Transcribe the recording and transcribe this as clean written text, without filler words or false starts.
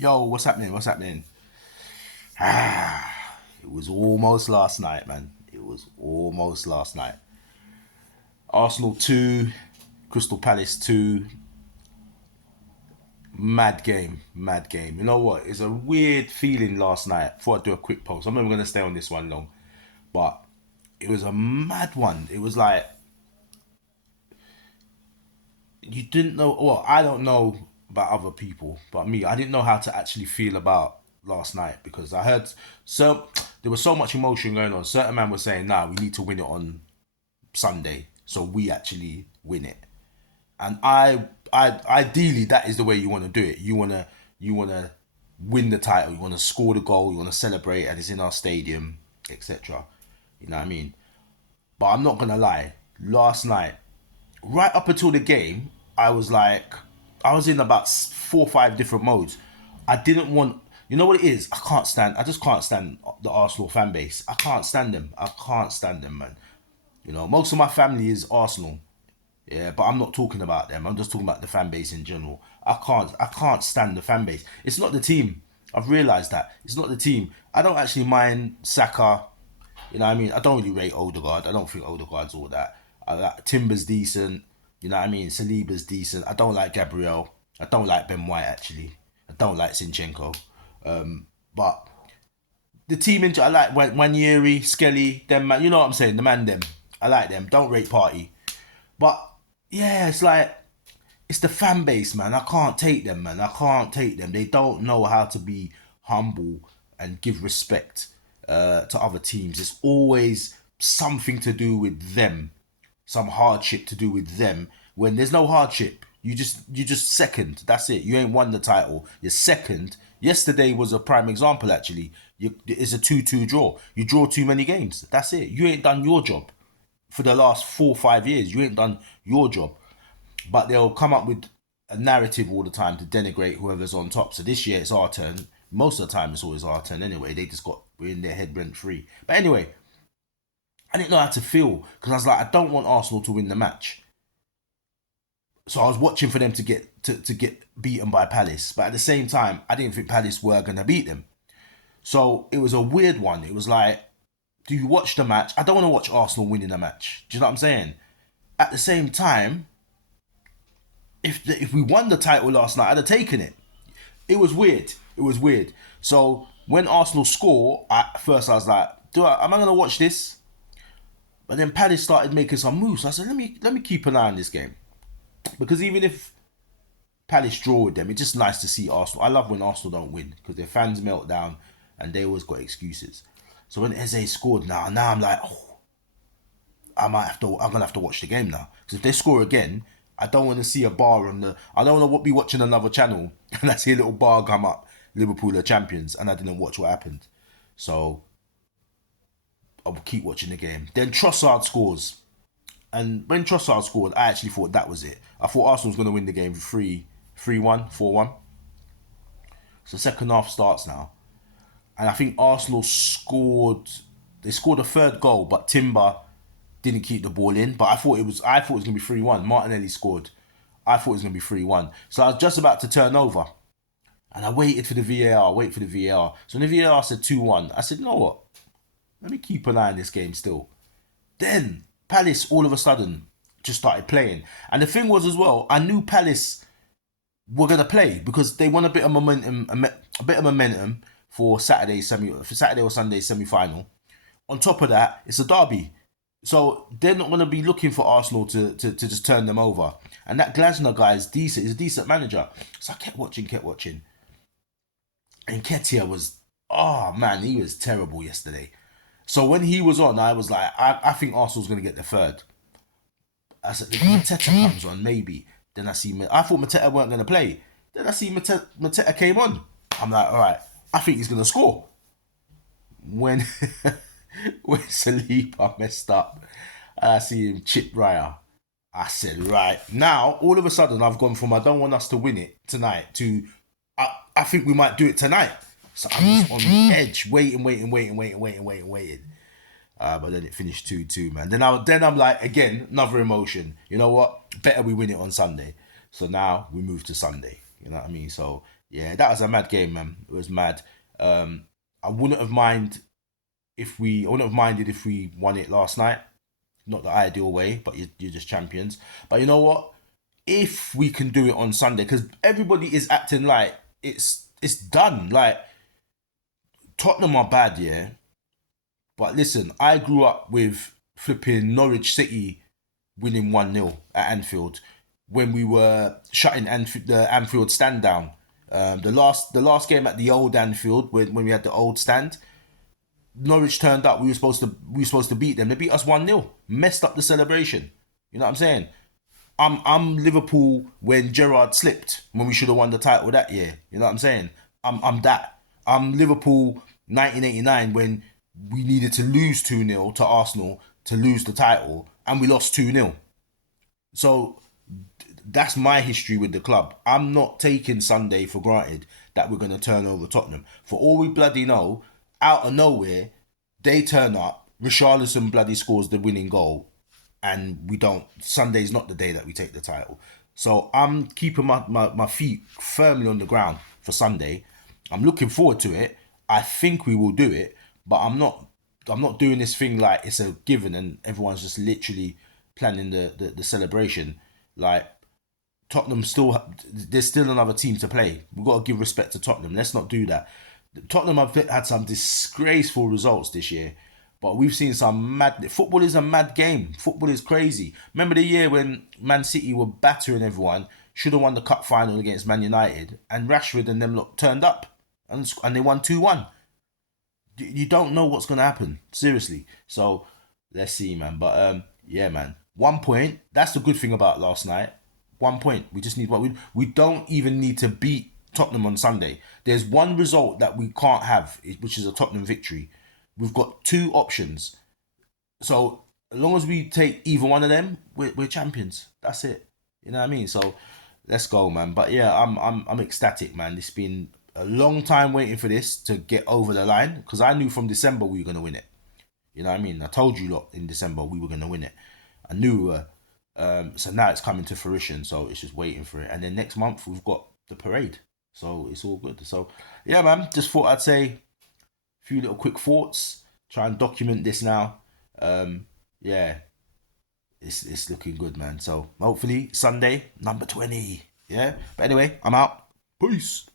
Yo, what's happening? What's happening? Ah, it was almost last night, man. It was almost last night. Arsenal 2, Crystal Palace 2. Mad game, mad game. You know what? It's a weird feeling last night. Before I do a quick post, I'm not even going to stay on this one long. But it was a mad one. It was like, you didn't know, well, I don't know about other people, but me, I didn't know how to actually feel about last night because I heard so there was so much emotion going on. Certain man was saying, "Nah, we need to win it on Sunday, so we actually win it." And I ideally that is the way you want to do it. You wanna win the title. You want to score the goal. You want to celebrate, and it's in our stadium, etc. You know what I mean? But I'm not gonna lie. Last night, right up until the game, I was like, I was in about 4 or 5 different modes. I didn't want, you know what it is? I just can't stand the Arsenal fan base. I can't stand them. I can't stand them, man. You know, most of my family is Arsenal. Yeah, but I'm not talking about them. I'm just talking about the fan base in general. I can't stand the fan base. It's not the team. I've realised that. It's not the team. I don't actually mind Saka. You know what I mean? I don't really rate Odegaard. I don't think Odegaard's all that. Timber's decent. You know what I mean? Saliba's decent. I don't like Gabriel. I don't like Ben White, actually. I don't like Sinchenko. But the team in I like Wanyeri, Skelly, them man. You know what I'm saying? The man them. I like them. Don't rate Party. But yeah, it's like it's the fan base, man. I can't take them, man. I can't take them. They don't know how to be humble and give respect to other teams. It's always something to do with them, some hardship to do with them. When there's no hardship, you just second. That's it. You ain't won the title. You're second. Yesterday was a prime example. Actually, it's a 2-2 draw. You draw too many games. That's it. You ain't done your job for the last 4 or 5 years. You ain't done your job. But they'll come up with a narrative all the time to denigrate whoever's on top. So this year it's our turn. Most of the time it's always our turn anyway. They just got we're in their head rent free. But anyway, I didn't know how to feel because I was like, I don't want Arsenal to win the match. So I was watching for them to get beaten by Palace. But at the same time, I didn't think Palace were gonna beat them. So it was a weird one. It was like, do you watch the match? I don't want to watch Arsenal winning a match. Do you know what I'm saying? At the same time, if we won the title last night, I'd have taken it. It was weird. It was weird. So when Arsenal score, at first I was like, am I gonna watch this? But then Palace started making some moves. So I said, let me keep an eye on this game because even if Palace draw with them, it's just nice to see Arsenal. I love when Arsenal don't win because their fans melt down and they always got excuses. So when Eze scored, now I'm like, oh, I'm gonna have to watch the game now because if they score again, I don't want to see a bar on the. I don't want to be watching another channel and I see a little bar come up. Liverpool are champions, and I didn't watch what happened. So I will keep watching the game. Then Trossard scores, and when Trossard scored, I actually thought that was it. I thought Arsenal was going to win the game 3-1, 4-1. So second half starts now, and I think Arsenal scored. They scored a third goal, but Timber didn't keep the ball in. But I thought it was gonna be 3-1. Martinelli scored. I thought it was gonna be 3-1. So I was just about to turn over. And I waited for the VAR, wait for the VAR. So when the VAR said 2-1, I said, you know what? Let me keep an eye on this game still. Then Palace all of a sudden just started playing. And the thing was as well, I knew Palace were gonna play because they won a bit of momentum, for Saturday or Sunday semi final. On top of that, it's a derby. So they're not going to be looking for Arsenal to just turn them over. And that Glasner guy is decent. He's a decent manager. So I kept watching. And Ketia was, oh man, he was terrible yesterday. So when he was on, I was like, I think Arsenal's going to get the third. I said, if Mateta comes on, maybe. Then I thought Mateta weren't going to play. Then I see Mateta came on. I'm like, all right, I think he's going to score. When when Saliba messed up, I see him chip Raya. I said, right now, all of a sudden, I've gone from I don't want us to win it tonight to I think we might do it tonight. So I'm just on the edge, waiting. But then it finished 2-2, man. Then I'm like, again, another emotion. You know what? Better we win it on Sunday. So now we move to Sunday. You know what I mean? So Yeah, that was a mad game, man. It was mad. Um, I wouldn't have mind I wouldn't have minded if we won it last night. Not the ideal way, but you're just champions. But you know what? If we can do it on Sunday, because everybody is acting like it's done. Like Tottenham are bad, yeah. But listen, I grew up with flipping Norwich City winning 1-0 at Anfield when we were shutting the Anfield stand down. The last game at the old Anfield when we had the old stand, Norwich turned up. We were supposed to beat them. They beat us 1-0. Messed up the celebration. You know what I'm saying? I'm Liverpool when Gerrard slipped when we should have won the title that year. You know what I'm saying? I'm that. I'm Liverpool 1989 when we needed to lose 2-0 to Arsenal to lose the title and we lost 2-0. So that's my history with the club. I'm not taking Sunday for granted that we're going to turn over Tottenham. For all we bloody know, out of nowhere, they turn up. Richarlison bloody scores the winning goal, and we don't. Sunday's not the day that we take the title. So I'm keeping my feet firmly on the ground for Sunday. I'm looking forward to it. I think we will do it, but I'm not doing this thing like it's a given and everyone's just literally planning the celebration. Like Tottenham still, there's still another team to play. We've got to give respect to Tottenham. Let's not do that. Tottenham have had some disgraceful results this year, but we've seen some mad. Football is a mad game. Football is crazy. Remember the year when Man City were battering everyone, should have won the cup final against Man United, and Rashford and them lot turned up and they won 2-1. You don't know what's gonna happen, seriously. So let's see, man. But yeah, man. 1 point. That's the good thing about last night. 1 point. We just need what we don't even need to beat Tottenham on Sunday. There's one result that we can't have, which is a Tottenham victory. We've got two options. So as long as we take either one of them, we're champions. That's it. You know what I mean? So let's go, man. But yeah, I'm ecstatic, man. It's been a long time waiting for this to get over the line because I knew from December we were gonna win it. You know what I mean? I told you lot in December we were gonna win it. I knew we were. So now it's coming to fruition. So it's just waiting for it. And then next month we've got the parade. So it's all good. So yeah, man. Just thought I'd say a few little quick thoughts. Try and document this now. Yeah, it's looking good, man. So hopefully Sunday number 20. Yeah. But anyway, I'm out. Peace.